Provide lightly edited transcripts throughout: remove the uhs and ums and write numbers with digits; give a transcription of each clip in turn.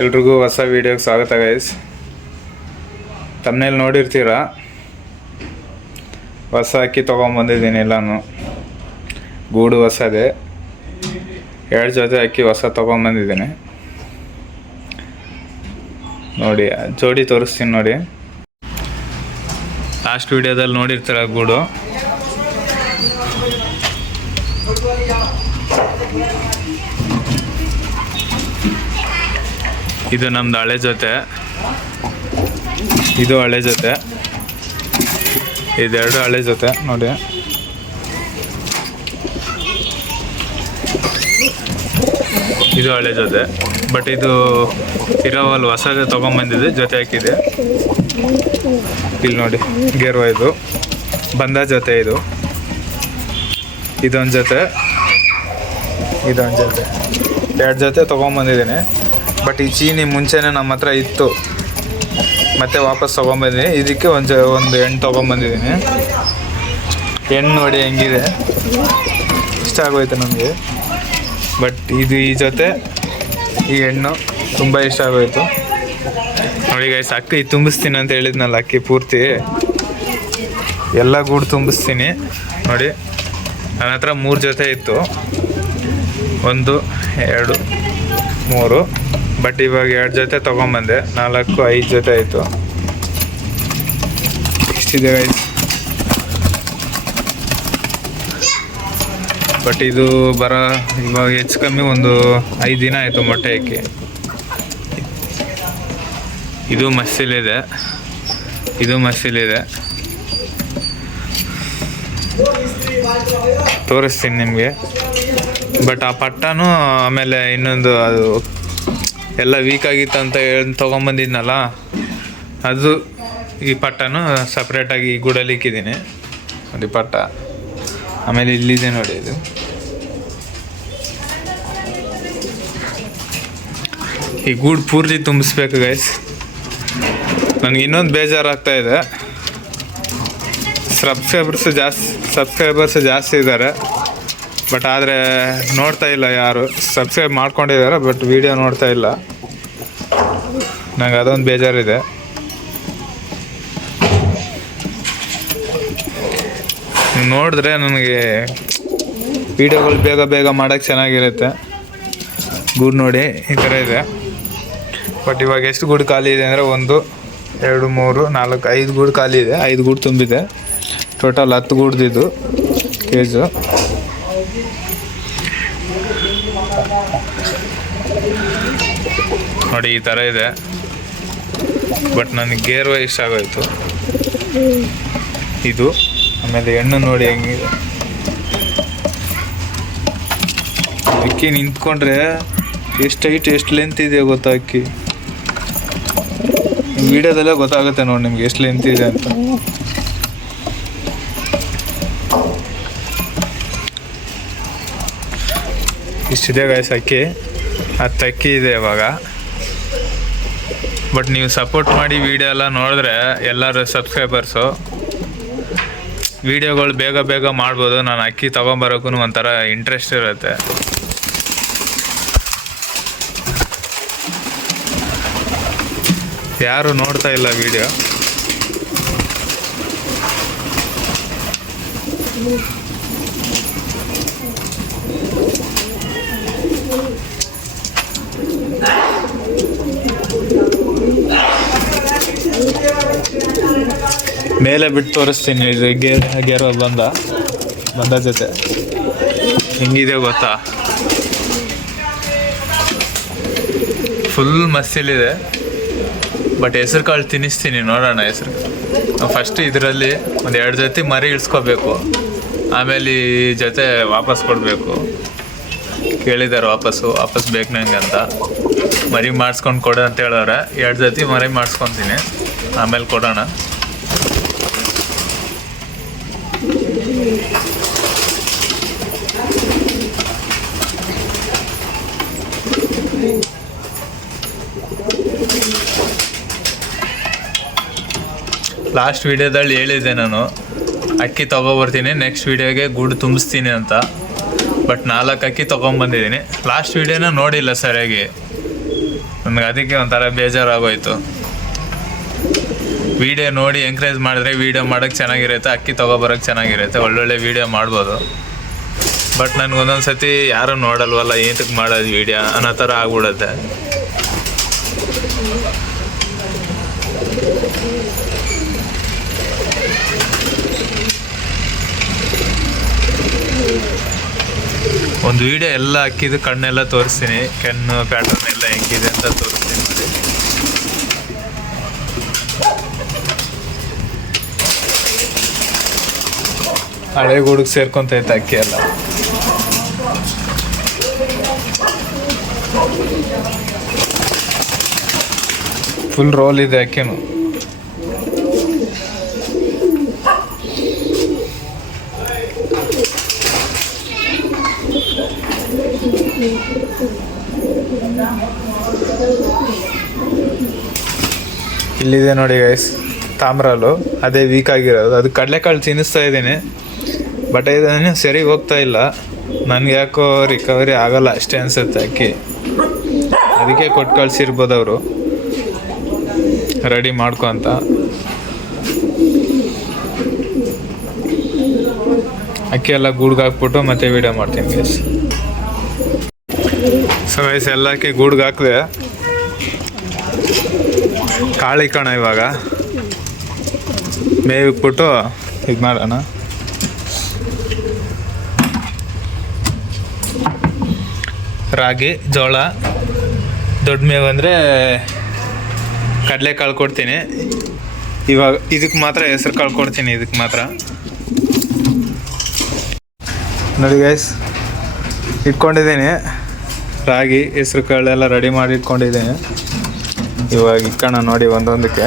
ಎಲ್ರಿಗೂ ಹೊಸ ವೀಡಿಯೋಗೆ ಸ್ವಾಗತ ಗೈಸ್. ತಮ್ಮನೇಲಿ ನೋಡಿರ್ತೀರ, ಹೊಸ ಅಕ್ಕಿ ತೊಗೊಂಬಂದಿದ್ದೀನಿ. ಎಲ್ಲನೂ ಗೂಡು ಹೊಸದೇ, 2 ಜೊತೆ ಅಕ್ಕಿ ಹೊಸ ತೊಗೊಂಬಂದಿದ್ದೀನಿ. ನೋಡಿ, ಜೋಡಿ ತೋರಿಸ್ತೀನಿ ನೋಡಿ. ಲಾಸ್ಟ್ ವೀಡಿಯೋದಲ್ಲಿ ನೋಡಿರ್ತೀರ ಗೂಡು. ಇದು ನಮ್ದು ಹಳೆ ಜೊತೆ, ಇದು ಹಳೆ ಜೊತೆ, ಇದೆರಡು ಹಳೆ ಜೊತೆ ನೋಡಿ. ಇದು ಹಳೆ ಜೊತೆ, ಬಟ್ ಇದು ಇರೋವಲ್ಲಿ ಹೊಸದೇ ತೊಗೊಂಬಂದಿದೆ, ಜೊತೆ ಹಾಕಿದೆ. ಇಲ್ಲಿ ನೋಡಿ, ಗೇರ್ವ ಇದು ಬಂದ ಜೊತೆ. ಇದೊಂದು ಜೊತೆ, ಇದೊಂದು ಜೊತೆ, 2 ಜೊತೆ ತೊಗೊಂಬಂದಿದ್ದೀನಿ. ಬಟ್ ಈ ಚೀನಿ ಮುಂಚೆನೇ ನಮ್ಮ ಹತ್ರ ಇತ್ತು, ಮತ್ತೆ ವಾಪಸ್ ತೊಗೊಂಬಂದಿದ್ದೀನಿ. ಇದಕ್ಕೆ ಒಂದು ಹೆಣ್ಣು ತೊಗೊಂಬಂದಿದ್ದೀನಿ. ಹೆಣ್ಣು ನೋಡಿ ಹೆಂಗಿದೆ, ಇಷ್ಟ ಆಗೋಯ್ತು ನಮಗೆ. ಬಟ್ ಇದು ಈ ಜೊತೆ, ಈ ಹೆಣ್ಣು ತುಂಬ ಇಷ್ಟ ಆಗೋಯ್ತು ನೋಡಿ ಗೈಸ್. ಅಕ್ಕಿ ತುಂಬಿಸ್ತೀನಿ ಅಂತ ಹೇಳಿದ್ನಲ್ಲ, ಅಕ್ಕಿ ಪೂರ್ತಿ ಎಲ್ಲ ಗೂಡು ತುಂಬಿಸ್ತೀನಿ ನೋಡಿ. ನನ್ನ ಹತ್ರ 3 ಜೊತೆ ಇತ್ತು, 1 2 3. ಬಟ್ ಇವಾಗ 2 ಜೊತೆ ತೊಗೊಂಬಂದೆ, 4 5 ಜೊತೆ ಆಯಿತು. ಇಷ್ಟಿದೆ ಗೈಸ್. ಬಟ್ ಇದು ಇವಾಗ ಹೆಚ್ಚು ಕಮ್ಮಿ ಒಂದು 5 ದಿನ ಆಯಿತು ಮೊಟ್ಟೆ ಹಾಕಿ. ಇದು ಮಸ್ಸಿಲಿದೆ, ಇದು ಮಸ್ಸಿಲಿದೆ, ತೋರಿಸ್ತೀನಿ ನಿಮಗೆ. ಬಟ್ ಆ ಪಟ್ಟನೂ ಆಮೇಲೆ ಇನ್ನೊಂದು ಅದು ಎಲ್ಲ ವೀಕ್ ಆಗಿತ್ತು ಅಂತ ಹೇಳಿ ತೊಗೊಂಬಂದಿದ್ನಲ್ಲ, ಅದು ಈ ಪಟ್ಟನು ಸಪ್ರೇಟಾಗಿ ಈ ಗೂಡಲ್ಲಿ ಇಕ್ಕಿದ್ದೀನಿ ನೋಡಿ ಪಟ್ಟ. ಆಮೇಲೆ ಇಲ್ಲಿದೆ ನೋಡಿ, ಇದು ಈ ಗೂಡು ಪೂರ್ತಿ ತುಂಬಿಸ್ಬೇಕು ಗೈಸ್. ನನಗೆ ಇನ್ನೊಂದು ಬೇಜಾರಾಗ್ತಾ ಇದೆ, ಸಬ್ಸ್ಕ್ರೈಬರ್ಸ್ ಜಾಸ್ತಿ ಇದ್ದಾರೆ. ಬಟ್ ಆದರೆ ನೋಡ್ತಾ ಇಲ್ಲ ಯಾರು. ಸಬ್ಸ್ಕ್ರೈಬ್ ಮಾಡ್ಕೊಂಡಿದ್ದಾರೆ, ಬಟ್ ವಿಡಿಯೋ ನೋಡ್ತಾ ಇಲ್ಲ. ನನಗೆ ಅದೊಂದು ಬೇಜಾರಿದೆ. ನೋಡಿದ್ರೆ ನನಗೆ ವಿಡಿಯೋಗಳು ಬೇಗ ಮಾಡೋಕ್ಕೆ ಚೆನ್ನಾಗಿರುತ್ತೆ. ಗೂಡು ನೋಡಿ ಈ ಥರ ಇದೆ. ಬಟ್ ಇವಾಗ ಎಷ್ಟು ಗೂಡು ಖಾಲಿ ಇದೆ ಅಂದರೆ 1 2 3 4 5 ಗೂಡು ಖಾಲಿ ಇದೆ. 5 ಗೂಡು ತುಂಬಿದೆ. ಟೋಟಲ್ 10 ಗೂಡ್ದಿದ್ದು ಕೇಜು. ನೋಡಿ ಈ ಥರ ಇದೆ. ಬಟ್ ನನಗೆ ಗೇರ್ವ ಇಷ್ಟ ಆಗೋಯ್ತು ಇದು. ಆಮೇಲೆ ಹೆಣ್ಣು ನೋಡಿ ಹೆಂಗಿದೆ. ಅಕ್ಕಿ ನಿಂತ್ಕೊಂಡ್ರೆ ಎಷ್ಟು ಹೈಟ್ ಎಷ್ಟು ಲೆಂತ್ ಇದೆ ಗೊತ್ತಾ ಅಕ್ಕಿ. ವಿಡಿಯೋದಲ್ಲೇ ಗೊತ್ತಾಗುತ್ತೆ ನೋಡಿ ನಿಮ್ಗೆ ಎಷ್ಟು ಲೆಂತ್ ಇದೆ ಅಂತ. ಇಷ್ಟಿದೆ ಗಾಯ್ಸ್ ಅಕ್ಕಿ. 10 ಅಕ್ಕಿ ಇದೆ ಇವಾಗ. ಬಟ್ ನೀವು ಸಪೋರ್ಟ್ ಮಾಡಿ ವಿಡಿಯೋ ಎಲ್ಲ ನೋಡಿದ್ರೆ ಎಲ್ಲರೂ ಸಬ್ಸ್ಕ್ರೈಬರ್ಸು ವಿಡಿಯೋಗಳು ಬೇಗ ಮಾಡ್ಬೋದು. ನಾನು ಅಕ್ಕಿ ತೊಗೊಂಬರೋಕ್ಕೂ ಒಂಥರ ಇಂಟ್ರೆಸ್ಟ್ ಇರುತ್ತೆ. ಯಾರು ನೋಡ್ತಾ ಇಲ್ಲ ವಿಡಿಯೋ. ಮೇಲೆ ಬಿಟ್ಟು ತೋರಿಸ್ತೀನಿ. ಇದು ಗೇರ್ ಬಂದ ಜೊತೆ ಹೆಂಗಿದೆ ಗೊತ್ತಾ. ಫುಲ್ ಮಸ್ಸಿಲಿದೆ. ಬಟ್ ಹೆಸ್ರು ಕಾಳು ತಿನ್ನಿಸ್ತೀನಿ, ನೋಡೋಣ ಹೆಸ್ರು. ಫಸ್ಟ್ ಇದರಲ್ಲಿ 2 ಜೊತೆ ಮರಿ ಇಳಿಸ್ಕೋಬೇಕು, ಆಮೇಲೆ ಈ ಜೊತೆ ವಾಪಸ್ ಕೊಡಬೇಕು. ಕೇಳಿದ್ದಾರೆ ವಾಪಸ್ ಬೇಕು ನಂಗೆ ಅಂತ. ಮರಿ ಮಾಡಿಸ್ಕೊಂಡು ಕೊಡು ಅಂತ ಹೇಳೋರೆ. 2 ಜೊತೆ ಮರಿ ಮಾಡಿಸ್ಕೊತೀನಿ, ಆಮೇಲೆ ಕೊಡೋಣ. ಲಾಸ್ಟ್ ವೀಡಿಯೋದಲ್ಲಿ ಹೇಳಿದ್ದೆ ನಾನು, ಅಕ್ಕಿ ತೊಗೊಬರ್ತೀನಿ ನೆಕ್ಸ್ಟ್ ವೀಡಿಯೋಗೆ ಗೂಡು ತುಂಬಿಸ್ತೀನಿ ಅಂತ. ಬಟ್ 4 ಅಕ್ಕಿ ತೊಗೊಂಬಂದಿದ್ದೀನಿ. ಲಾಸ್ಟ್ ವೀಡಿಯೋನ ನೋಡಿಲ್ಲ ಸರಿಯಾಗಿ, ನನಗೆ ಅದಕ್ಕೆ ಒಂಥರ ಬೇಜಾರಾಗೋಯ್ತು. ವೀಡಿಯೋ ನೋಡಿ ಎಂಕರೇಜ್ ಮಾಡಿದ್ರೆ ವೀಡಿಯೋ ಮಾಡೋಕ್ಕೆ ಚೆನ್ನಾಗಿರುತ್ತೆ, ಅಕ್ಕಿ ತೊಗೊಬರೋಕ್ಕೆ ಚೆನ್ನಾಗಿರುತ್ತೆ, ಒಳ್ಳೊಳ್ಳೆ ವೀಡಿಯೋ ಮಾಡ್ಬೋದು. ಬಟ್ ನನಗೊಂದೊಂದು ಸತಿ ಯಾರೂ ನೋಡಲ್ವಲ್ಲ, ಏನಕ್ಕೆ ಮಾಡೋದು ವೀಡಿಯೋ ಅನ್ನೋ ಥರ ಆಗ್ಬಿಡುತ್ತೆ. ಒಂದು ವೀಡಿಯೋ ಎಲ್ಲ ಅಕ್ಕಿದು ಕಣ್ಣೆಲ್ಲ ತೋರಿಸ್ತೀನಿ, ಕೆಣ್ಣು ಪ್ಯಾಟರ್ನ್ ಎಲ್ಲ ಹೆಂಗಿದೆ ಅಂತ ತೋರಿಸ್ತೀನಿ ನೋಡಿ. ಹಳೆ ಗೂಡಿಗೆ ಸೇರ್ಕೊಂತೈತೆ ಅಕ್ಕಿ ಎಲ್ಲ. ಫುಲ್ ರೋಲ್ ಇದೆ ಅಕ್ಕಿನೂ. ಇಲ್ಲಿದೆ ನೋಡಿ ಗೈಸ್ ತಾಮ್ರಾಲು, ಅದೇ ವೀಕ್ ಆಗಿರೋದು. ಅದು ಕಡಲೆಕಾಳು ತಿನ್ನಿಸ್ತಾ ಇದ್ದೀನಿ, ಬಟ್ ಇದನ್ನು ಸರಿ ಹೋಗ್ತಾ ಇಲ್ಲ. ನನಗೆ ಯಾಕೋ ರಿಕವರಿ ಆಗಲ್ಲ ಅಷ್ಟೇ ಅನಿಸುತ್ತೆ ಅಕ್ಕಿ. ಅದಕ್ಕೆ ಕೊಟ್ಟು ಕಳಿಸಿರ್ಬೋದು ಅವರು ರೆಡಿ ಮಾಡ್ಕೊ ಅಂತ. ಅಕ್ಕಿ ಎಲ್ಲ ಗೂಡ್ಗೆ ಹಾಕ್ಬಿಟ್ಟು ಮತ್ತೆ ವೀಡಿಯೋ ಮಾಡ್ತೀನಿ ಗೈಸ್. ಸೊ ಗೈಸ್ ಎಲ್ಲ ಅಕ್ಕಿ ಗೂಡ್ಗೆ ಹಾಕಿದೆ, ಕಾಳು ಇಕ್ಕೋಣ ಇವಾಗ. ಮೇವಿಕ್ಬಿಟ್ಟು ಇದು ಮಾಡೋಣ. ರಾಗಿ, ಜೋಳ, ದೊಡ್ಡ ಮೇವು ಅಂದರೆ ಕಡಲೆಕಾಳು ಕೊಡ್ತೀನಿ. ಇವಾಗ ಇದಕ್ಕೆ ಮಾತ್ರ ಹೆಸ್ರು ಕಾಳು ಕೊಡ್ತೀನಿ, ಇದಕ್ಕೆ ಮಾತ್ರ. ನೋಡಿ ಗೈಸ್ ಇಟ್ಕೊಂಡಿದ್ದೀನಿ, ರಾಗಿ ಹೆಸ್ರು ಕಾಳೆಲ್ಲ ರೆಡಿ ಮಾಡಿ ಇಟ್ಕೊಂಡಿದ್ದೀನಿ. ಇವಾಗ ಇಕ್ಕೋಣ ನೋಡಿ ಒಂದೊಂದಕ್ಕೆ.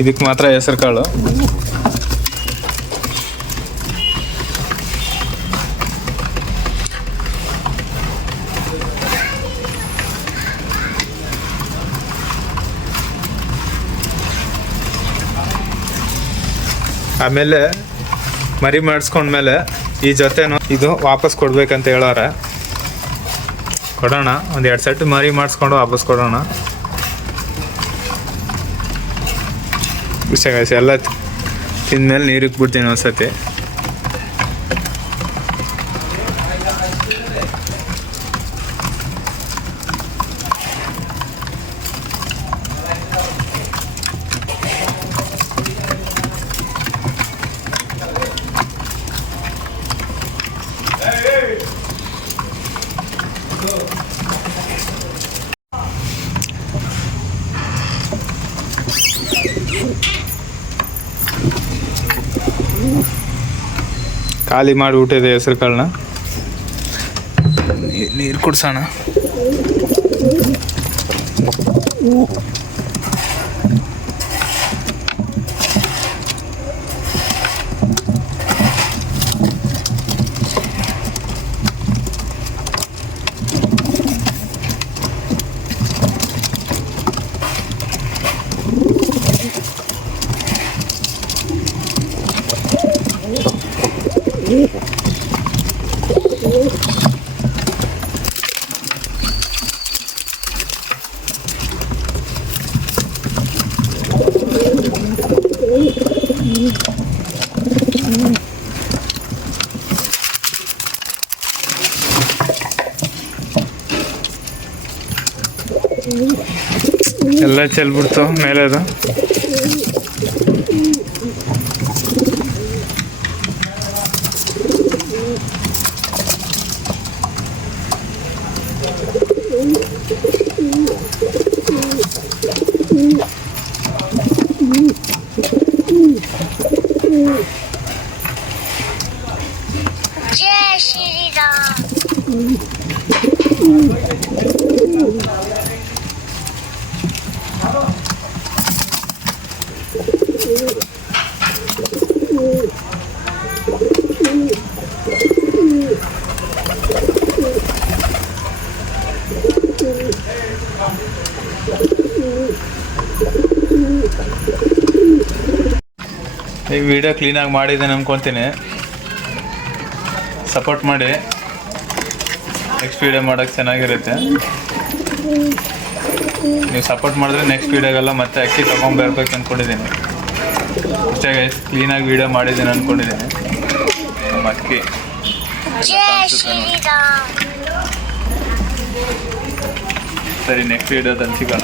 ಇದಕ್ಕೆ ಮಾತ್ರ ಹೆಸರು ಕಾಳು. ಆಮೇಲೆ ಮರಿ ಮಾಡಿಸ್ಕೊಂಡ್ಮೇಲೆ ಈ ಜೊತೆನೂ ಇದು ವಾಪಸ್ ಕೊಡ್ಬೇಕಂತ ಹೇಳೋರೆ. ಕೊಡೋಣ, ಒಂದು 2 ಸೆಟ್ ಮರಿ ಮಾಡಿಸ್ಕೊಂಡು ವಾಪಸ್ ಕೊಡೋಣ. ಇಷ್ಟ ಎಲ್ಲ ತಿಂದಮೇಲೆ ನೀರು ಇಕ್ಬಿಡ್ತೀನಿ ಒಂದ್ಸತಿ. ಖಾಲಿ ಮಾಡಿಬಿಟ್ಟಿದೆ ಹೆಸ್ರು ಕಾಳನ್ನ. ನೀರು ಕುಡ್ಸೋಣ. ಎಲ್ಲ ಚೆಲ್ಬಿಡ್ತು ಮೇಲೆ ಅದು. जय श्री राम। ಈ ವಿಡಿಯೋ ಕ್ಲೀನಾಗಿ ಮಾಡಿದ್ದೇನೆ ಅನ್ಕೊತೀನಿ. ಸಪೋರ್ಟ್ ಮಾಡಿ, ನೆಕ್ಸ್ಟ್ ವೀಡಿಯೋ ಮಾಡೋಕ್ಕೆ ಚೆನ್ನಾಗಿರುತ್ತೆ. ನೀವು ಸಪೋರ್ಟ್ ಮಾಡಿದ್ರೆ ನೆಕ್ಸ್ಟ್ ವೀಡಿಯೋಗೆಲ್ಲ ಮತ್ತೆ ಅಕ್ಕಿ ತೊಗೊಂಬರ್ಬೇಕು ಅಂದ್ಕೊಂಡಿದ್ದೀನಿ. ಅಷ್ಟೇ ಕ್ಲೀನಾಗಿ ವೀಡಿಯೋ ಮಾಡಿದ್ದೀನಿ ಅಂದ್ಕೊಂಡಿದ್ದೀನಿ. ನಮ್ಮ ಅಕ್ಕಿ ಸರಿ, ನೆಕ್ಸ್ಟ್ ವೀಡಿಯೋದಲ್ಲಿ ಸಿಗೋಣ.